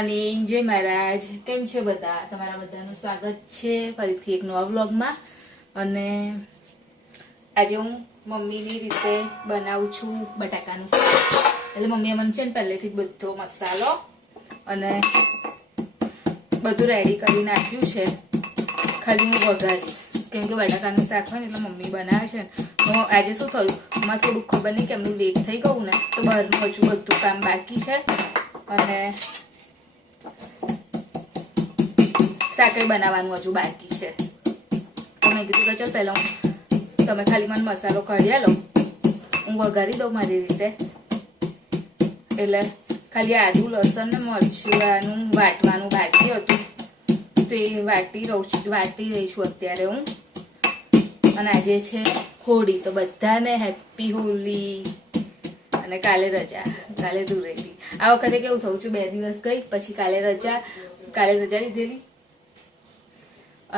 Morning, જય મહારાજ. કેમ છો બધા? તમારા બધાનું સ્વાગત છે ફરીથી એક નવા વ્લોગમાં. અને આજે હું મમ્મીની રીતે બનાવું છું બટાકાનું શાક. એટલે મમ્મીએ મને છે ને પહેલેથી બધો મસાલો અને બધું રેડી કરી નાખ્યું છે. ખાલી હું વઘારીશ, કેમ કે બટાકાનું શાક હોય ને એટલે મમ્મી બનાવે છે ને. આજે શું થયું, એમાં થોડુંક ખબર નહીં કેમનું લેટ થઈ ગયું ને, તો બહારનું હજુ બધું કામ બાકી છે અને શાકે બનાવવાનું હજુ બાકી છે. તો મેં કીધું કે ચાલ પહેલાં તમે ખાલી મને મસાલો કાઢી લો, હું વઘારી દઉં મારી રીતે. એટલે ખાલી આદુ લસણ ને મરચાંનું વાટવાનું બાકી હતું, તો એ વાટી રહી છું અત્યારે હું. અને આજે છે હોળી, તો બધાને હેપી હોલી. અને કાલે રજા, કાલે ધૂળેટી. આ વખતે કેવું થયું છે, 2 દિવસ ગઈ પછી કાલે રજા લીધેલી.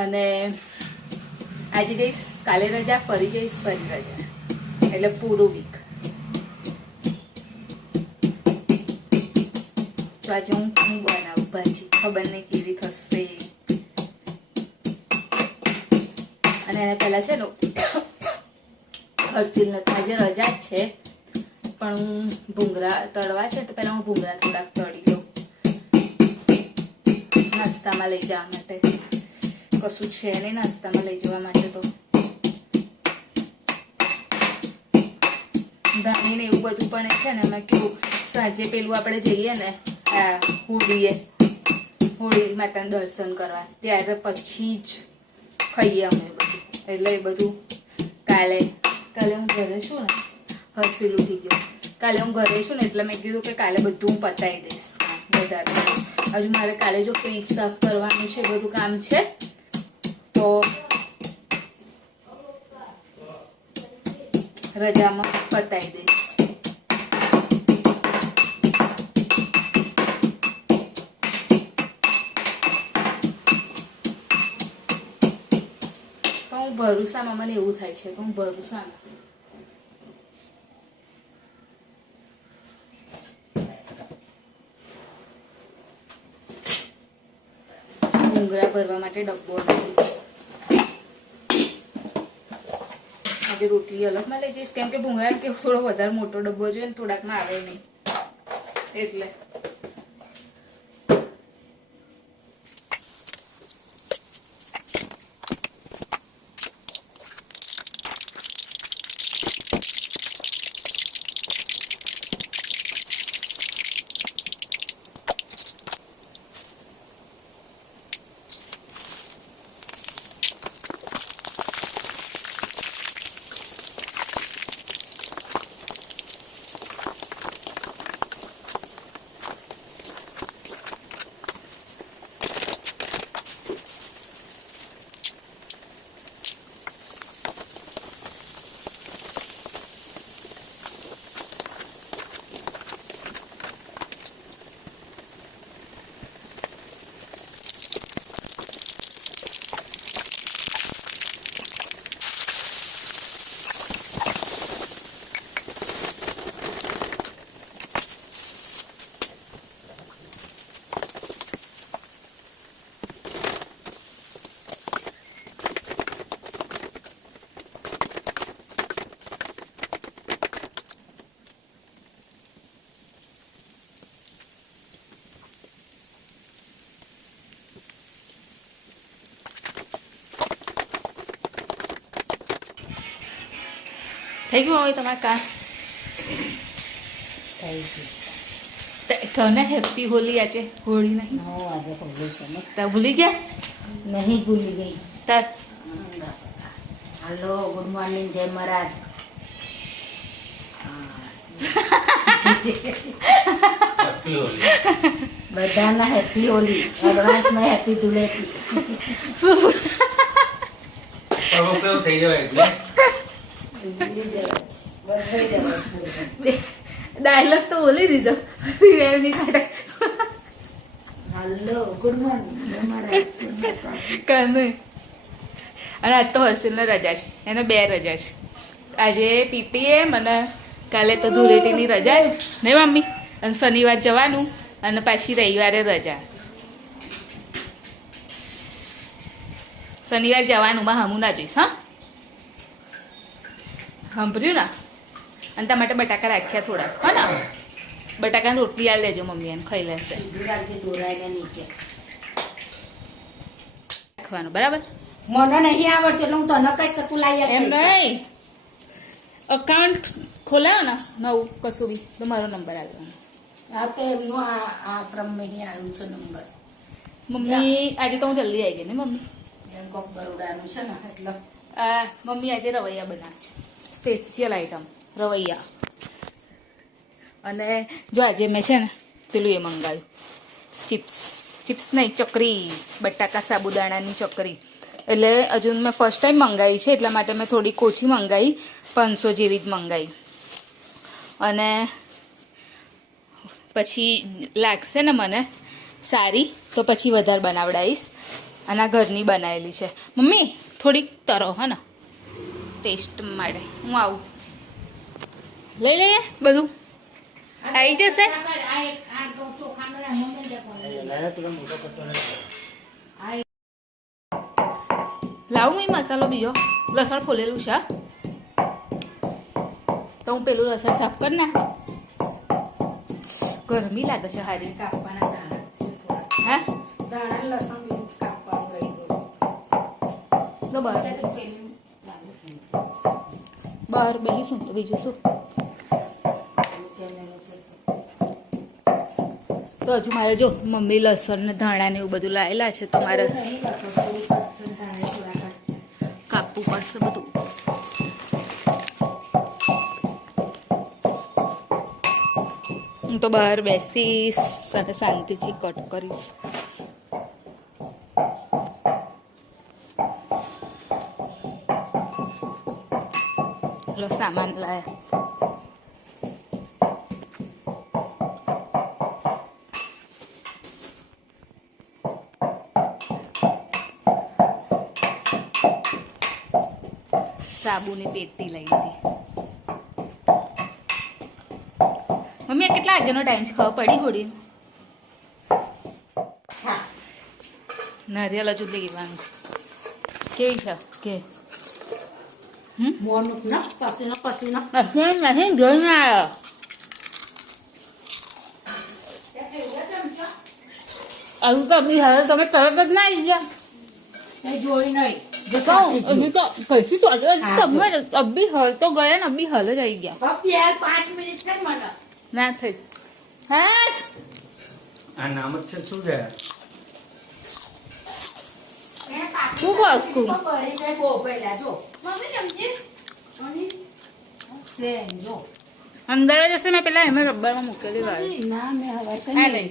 અને આજે જઈશ, કાલે રજા, ફરી જઈશ, ફરી રજા, એટલે પૂરું વીક. તો આજે હું બનાવું ભાજી, ખબર નહીં કેવી થશે. અને એને પહેલા છે ને હર્ષિલ નથી, આજે રજા જ છે, પણ હું ભૂંગળા તળવા છે તો પહેલા હું ભૂંગળા થોડાક તળી દઉં નાસ્તામાં લઈ જવા માટે. કશું છે નહીં નાસ્તામાં લઈ જવા માટે, તો ધાણી ને એવું બધું પણ છે ને. એમાં કેવું, સાંજે પેલું આપણે જઈએ ને હોળી માતાના દર્શન કરવા, ત્યારે પછી જ ખાઈએ અમે બધું. એટલે એ બધું કાલે હું ઘરે છું ને, હર્ષિલ ઉઠી ગયો. કાલે હું ઘરે છું ને, એટલે મેં કીધું કે કાલે બધું હું પતાવી દઈશ વધારે. હજુ મારે કાલે જો ફ્રીજ સાફ કરવાનું છે, બધું કામ છે, તો રજામાં પતાવી દઈશ. તો હું ભરોસામાં, મને એવું થાય છે કે હું ભરોસામાં ભૂંગળા ભરવા માટે ડબ્બો આજે રોટલી અલગમાં લઈ જઈશ, કેમ કે ભૂંગળા કે થોડો વધારે મોટો ડબ્બો જોઈએ ને, થોડાકમાં આવે નહીં એટલે. થઈ ગયું હવે તમારે કામ? થઈ ગયું. તને હેપી હોલી આજે? હોળી નહીં, આજે હોળી છે ને. તા ભૂલી ગયા? નહીં ભૂલી ગઈ. તાર હાલો, ગુડ મોર્નિંગ, જય મહારાજ. બધાના હેપી હોલી, એડવાન્સમાં હેપી ધૂળેટી. શું થઈ જવાય એટલે ડાયલોગ તો બોલી દીધો. હાલો, ગુડ મોર્નિંગ, જય મહારાજ. કાને અને આજ તો હર્ષિલને રજા છે, એને 2 રજા છે. આજે પીટીએમ અને કાલે તો ધૂળેટીની રજા છે નહીં મમ્મી? અને શનિવાર જવાનું અને પાછી રવિવારે રજા. શનિવાર જવાનું માં હમું ના જોઈશ. હા, સાંભળ્યું ને? અને તમારા માટે બટાકા રાખ્યા થોડાક. હા ને, બટાકાની રોટલી આલ દેજો મમ્મી, એને ખાઈ લેશે. નીચે રાખવાનું બરાબર. મને નહીં આવડતું એટલે હું તને કહીશ તો તું લાવી એમ નહીં, અકાઉન્ટ ખોલાવો ને નવું કશું બી તો મારો નંબર આવવાનો. આ તો એમનું આ આશ્રમ નહીં આવ્યું છે નંબર. મમ્મી આજે તો હું જલ્દી આવી ગઈ ને મમ્મી. બેંક ઓફ બરોડાનું છે ને એટલે મમ્મી આજે રવૈયા બનાવે છે, સ્પેશિયલ આઈટમ રવૈયા. અને જો આજે મેં છે ને પેલું એ મંગાવ્યું, ચિપ્સ નહીં, ચકરી, બટાકા સાબુદાણાની ચકરી. એટલે હજુ મેં ફર્સ્ટ ટાઈમ મંગાવી છે, એટલા માટે મેં થોડી ઓછી મંગાવી, 500 જેવી જ મંગાવી. અને પછી લાગશે ને મને સારી તો પછી વધારે બનાવડાવીશ. અને આ ઘરની બનાવેલી છે. મમ્મી થોડીક તરો હા ને ટેસ્ટ માટે. હું આવું લઈ લઈએ બધું, આવી જશે. લાવું મેં મસાલો બીજો, લસણ ફોલેલું છે તો હું પેલું લસણ સાફ કરી નાખ. ગરમી લાગે છે હારી. કાપવાના દાણા હે દાણા લસણ બી કાપવાનું રહી ગયું. તો બહાર બેસીશું તો બીજું શું. તો હજુ મારે જો મમ્મી લસણ ને ધાણા ને એવું બધું લાવેલા છે તો મારે કાપવું પડશે બધું. હું તો બહાર બેસીશ અને શાંતિથી કટ કરીશ. લો સામાન લાયા. સાબુની પેટી લઈ હતી. મમ્મી આ કેટલા વાગ્યાનો ટાઈમ છે ખબર પડી ઘોડી? નારિયેલ હજુ લેવાનું છે. કેવી છે કે મોનું ના પસીનો નહીં જોઈને આવ્યો. હજુ તો અભી હાલ તમે તરત જ ના આવી ગયા. જોઈ નહીં અભી તો કઈથી તો તમે અભી હાલ તો ગયા ને, અભી હાલ જ આવી ગયા. 5 મિનિટ થઈ મને ના થઈ. હા આ નામ જ છે શું છે? શું કહું ભરી જાય બહુ પહેલા જો મમ્મી ચમચી સેમ જો અંદર જ હશે. મેં પેલા એમાં રબરમાં મૂકેલી વાળી. ના મેં હવે કઈ આ નહીં લઈ.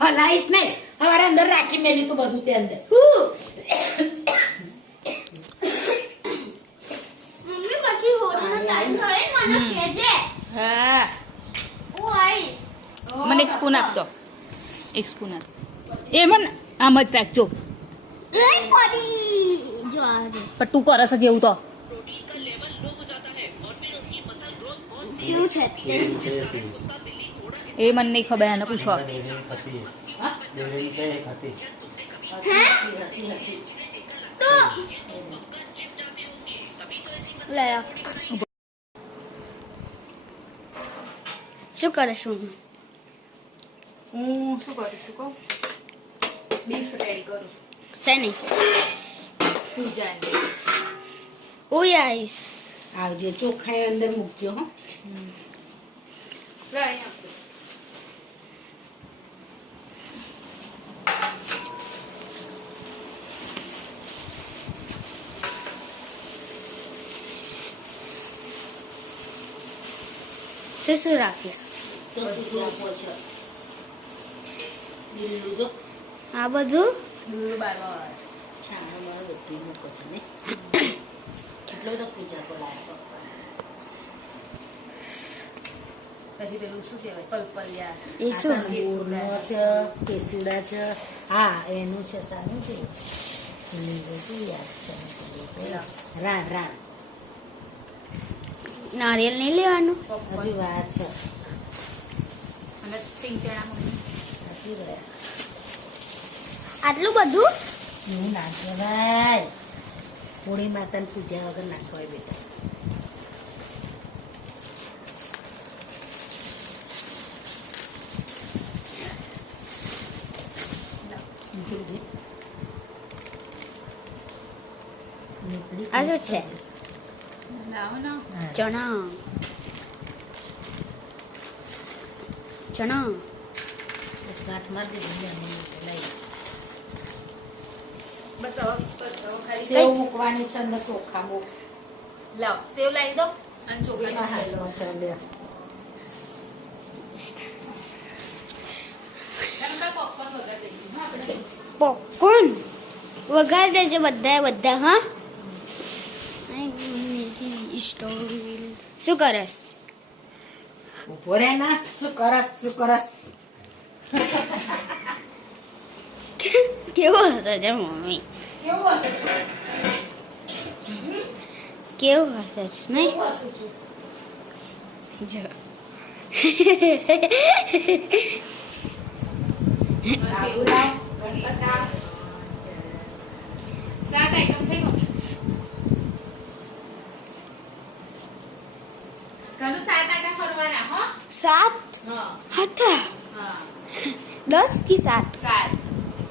હલાઈશ નહીં. હવારે અંદર રાખી મેલી તો બધું તે અંદર મમ્મી પછી હોળીનો ટાઈમ થાય ને મને કહેજે હા હું આવીશ. મને એક સ્પૂન આપતો. એક સ્પૂન આપ. એ મને આમ જ રાખજો. નહીં પડી જો આ જો પણ તું કરસ જ એવું તો. કેવું છે તે? એ મને નહીં ખબર, એને પૂછો. તો લે આ. શું કરે છું હું શું કરું છું કહું? ડીશ રેડી કરું છું શેની પૂજાની. હું આવીશ. આવજે ચોખ્ખા અંદર મૂકજો હો લે અહીંયા. શું રાખીશ? તો પૂજા પોછો બિલ્લું જો આ બધું દૂર બારવા છાણો મારો બધું મૂકો છે ને એટલો તો પૂજા બોલાય પછી પેલું શું કહેવાય પલપલિયા. એ શું? પૂર્ણો છે કેસુડા છે હા એનું છે સારું છે બધું યાદ છે રાણ નારિયેલ નહીં લેવાનું? હજુ વાત છે અને સિંગ ચણા મમ્મી નાખી રહ્યા આટલું બધું એવું ના કહેવાય હોળી માતાને પૂજા વગર નાખવાય બેટા આ શું છે લાવો ને ચણા ચણા બસ ગાંઠ મારી દીધી લઈ બસ હવે ખાલી સેવ મૂકવાની છે અંદર ચોખા મૂક લાવ સેવ લાવી દો અને ચોખા નાખી દો છે લે પોપકોર્ન વગર દઈશું હા આપણે પોપકોર્ન વઘાર દેજે બધા હા શું કરસ ઉભો રહે ના શું કરસ કેવો હશે છે મમ્મી કેવું હશે કેવું હશે છે નહીં કેવું હશે છું જો સાત આઈટમ થઈ મમ્મી કાલુ સાત આઈટમ કરવાના હો 7 હા હતા હા 10 की 7 સાત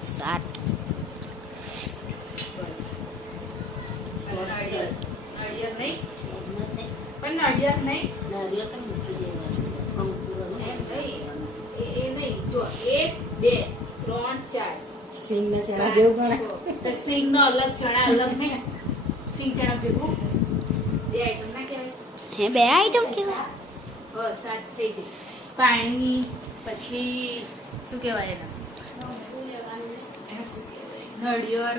7 બસ નાળિયેર નહીં પણ નાળિયેર નહીં નારિયેળ તો મૂકી દેવાનું કંકુર એમ નહીં એ નહીં જો 1 2 3 4 સિંગ ને ચણા જેવું ગણાય તો સિંગ નો અલગ ચણા અલગ ને સિંગ ચણા ભેગું બે આઈટમ ના કહેવાય હે બે આઈટમ કેવા બસ સાત થઈ ગઈ પાણી પછી શું કહેવાય એને એને શું કહેવાય નળિયેર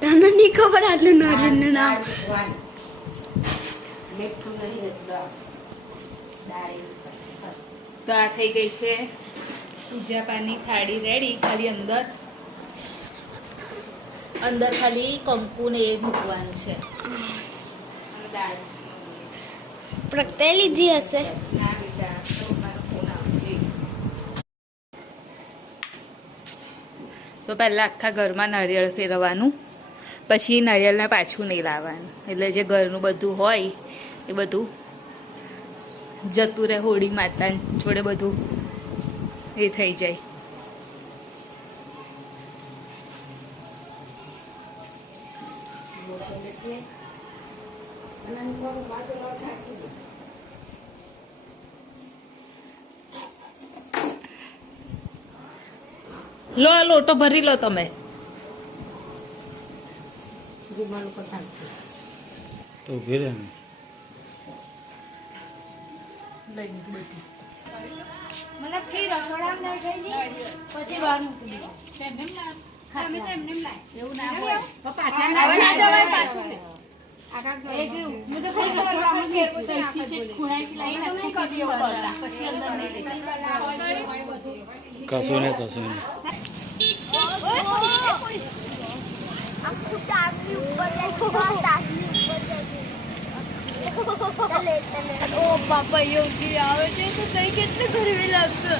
તને નહીં ખબર આટલું નારિયેળનું નામ મીઠું નહીં એટલું દાળ તો આ થઈ ગઈ છે પૂજા પાની થાળી રેડી ખાલી અંદર ખાલી કંકુ ને એ મૂકવાનું છે અને દાળ પ્રગટે લીધી હશે ના બેટા પપ્પાનો ફોન આવશે તો પહેલાં આખા ઘરમાં નાળિયેર ફેરવવાનું પછી નાળિયેરને પાછું નહીં લાવવાનું એટલે જે ઘરનું બધું હોય એ બધું જતું રહે હોળી માતા જોડે બધું એ થઈ જાય લો આ લોટો ભરી લો તમે રૂમાલ ઉપર નાખજો તો ઉભી રહે ને લઈ લીધું બધું મતલબ કે રસોડામાં લઈ જઈ પછી બહાર મૂકી દીધું એવું ના હોય પાછા હવે ના જવાય પાછું કશું નહીં કશું નહીં ઓ બાપા યોગી આવે છે તો કઈ કેટલી ગરમી લાગશે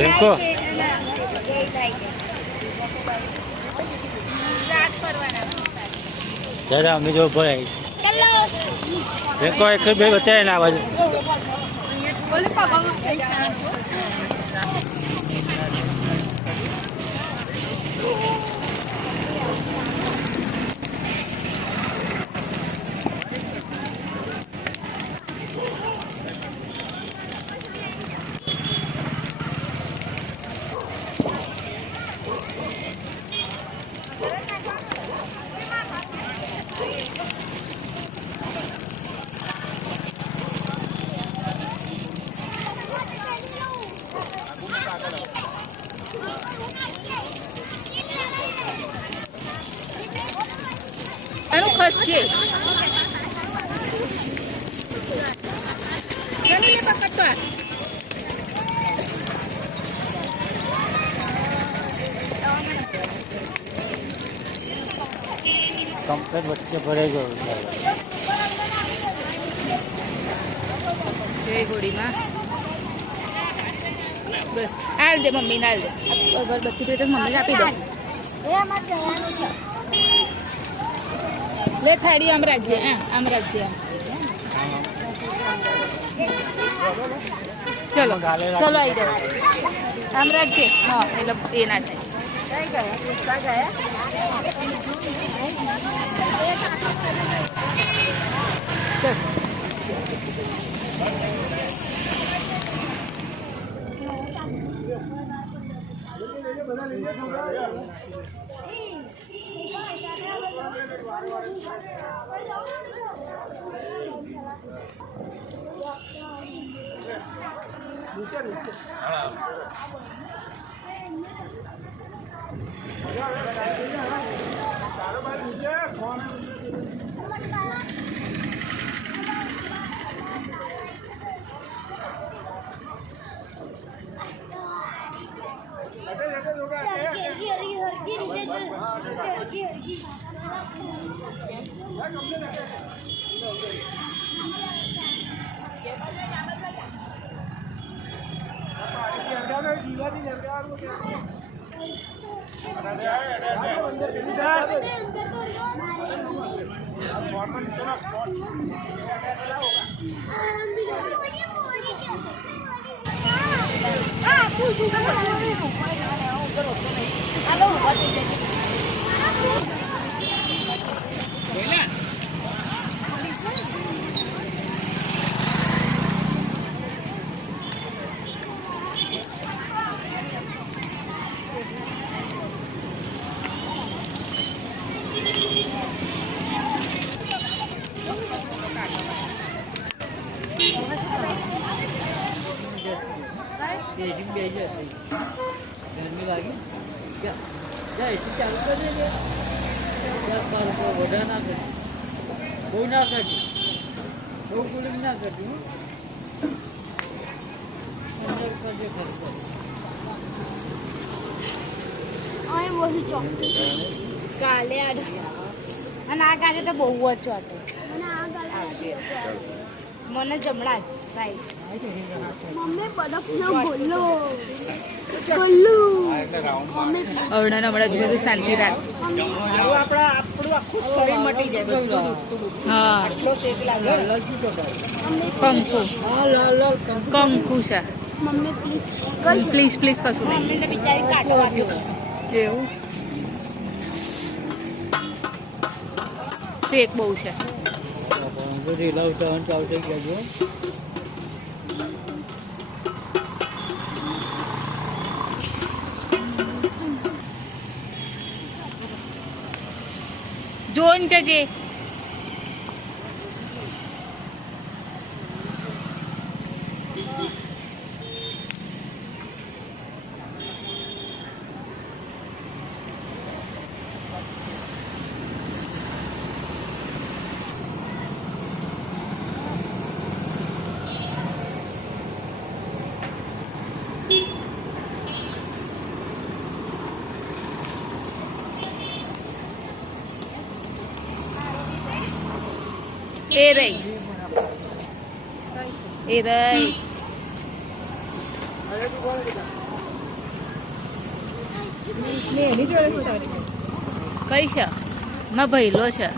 રિંકો દાદા અમે જો ભરાય રિંકો એક બે બતાવે ને આવાજ આનું ખસ છે કમ્પ્લેટ વચ્ચે ભરાઈ ગયું જય ઘોડીમાં બસ હાલ દે મમ્મીને હાલ દે અગરબત્તી પે તો મમ્મીને આપી દે લે થાળી આમ રાખજે આમ રાખજે ચલો ચલો આવી જાઓ આમ રાખજે હા એટલે એ ના થાય ચલ કાલે અને આ ગાડી તો બહુ જ ચોટે મને જમણા જ રાઈટ મમ્મી બરફનો ગોલો ગોલો હમણાં બધું શાંતિ રાખ આપણું આખું શરીર મટી જાય બધું હા આટલો શેક લાગે કંકુ છે મમ્મી પ્લીઝ પ્લીઝ કશું નહીં મમ્મીને બિચારી કાઢો આપ્યો એવું શેક બહુ છે જોન જજે એ રહી કઈ છે માં ભૈલો છે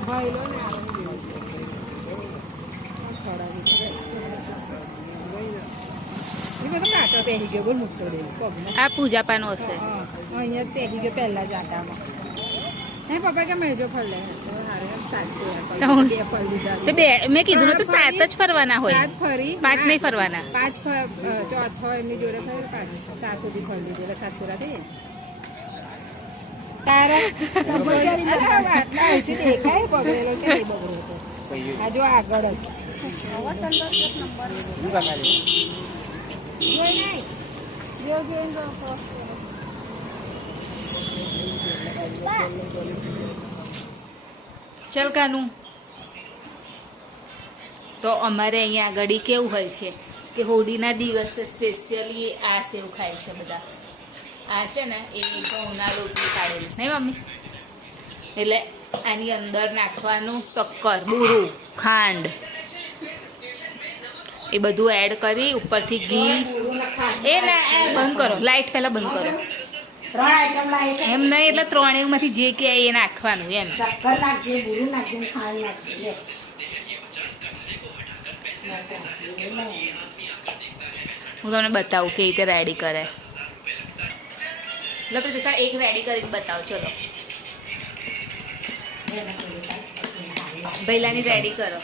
આ પૂજા પાનો હશે અહીંયા પહેરી ગયો પહેલા જ આટામાં હે પપ્પા કે મેજો ફળ લે તો બે મેં કીધું ને તો 7 જ ફરવાના હોય 7 ફરી 5 નહીં ફરવાના 5 ચોથો એમની જોડે ફરી 5 7 સુધી ફરી લીધું એટલે 7 પૂરા થઈ તારા અહીંથી દેખાય બગડેલો કે નહીં બગડ્યો આ જો આગળ જ ચલ કાનું. તો અમારે અહીંયા આગળ કેવું હોય છે કે હોળીના દિવસે સ્પેશિયલી આ સેવ ખાય છે બધા. આ છે ને એ ઘઉંના રોટલી કાઢેલી નહીં મમ્મી, એટલે આની અંદર નાખવાનું શક્કર, બુરું, ખાંડ એ બધું એડ કરી ઉપરથી ઘી. એ ના બંધ કરો, લાઈટ પહેલાં બંધ કરો. 3 આઈટમ લાગે છે એમ નહીં, એટલે ત્રણેયમાંથી જે કે એ નાખવાનું એમ. શક્કર નાખજે, બુરું નાખજે, ખાંડ નાખજે. લે. હું તમને બતાવું કે રીતે રેડી કરે. લો પ્રીતિશા એક રેડી કરીને બતાવો. ચલો ભૈલાની રેડી કરો.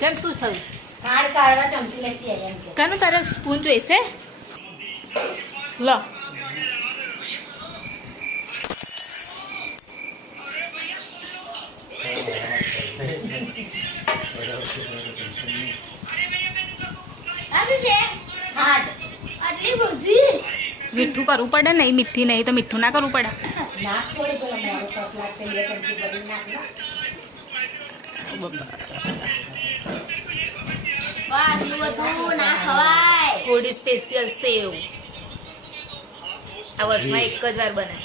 કેમ શું થયું? ખાંડ કાઢવા ચમચી લેતી આવી એમ કે. કાનું તારે સ્પૂન જોઈશે? લો આ શું છે? ખાંડ આટલી બધી મીઠું કરવું પડે ને, મીઠી નહીં તો મીઠું ના કરવું પડે. નાખ થોડી પેલા મોડો ફસ લાગશે 2 ચમચી ભરી નાખ ને. વાહ, આટલું બધું ના ખવાય. હોળી સ્પેશિયલ સેવ આ વર્ષમાં એક જ વાર બને.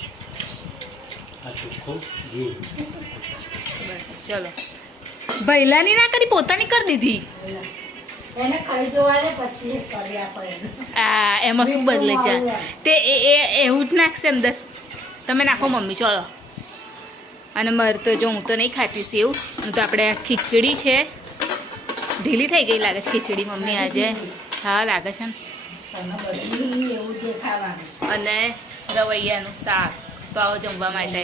બસ ચલો. ભૈલાની ના કરી, પોતાની કરી દીધી. એને ખાઈ જોવા દે પછી કરી આપણે. આ એમાં શું બદલે જાય તે એવું જ નાખશે અંદર. તમે નાખો મમ્મી, ચલો. અને મારે તો જો હું તો નહીં ખાતી સેવ. અને તો આપણે ખીચડી છે, ઢીલી થઈ ગઈ લાગે છે ખીચડી મમ્મી આજે. હા લાગે છે ને. તને બધું એવું દેખાવાનું છે. અને રવૈયાનું શાક. તો આવો જમવા માટે.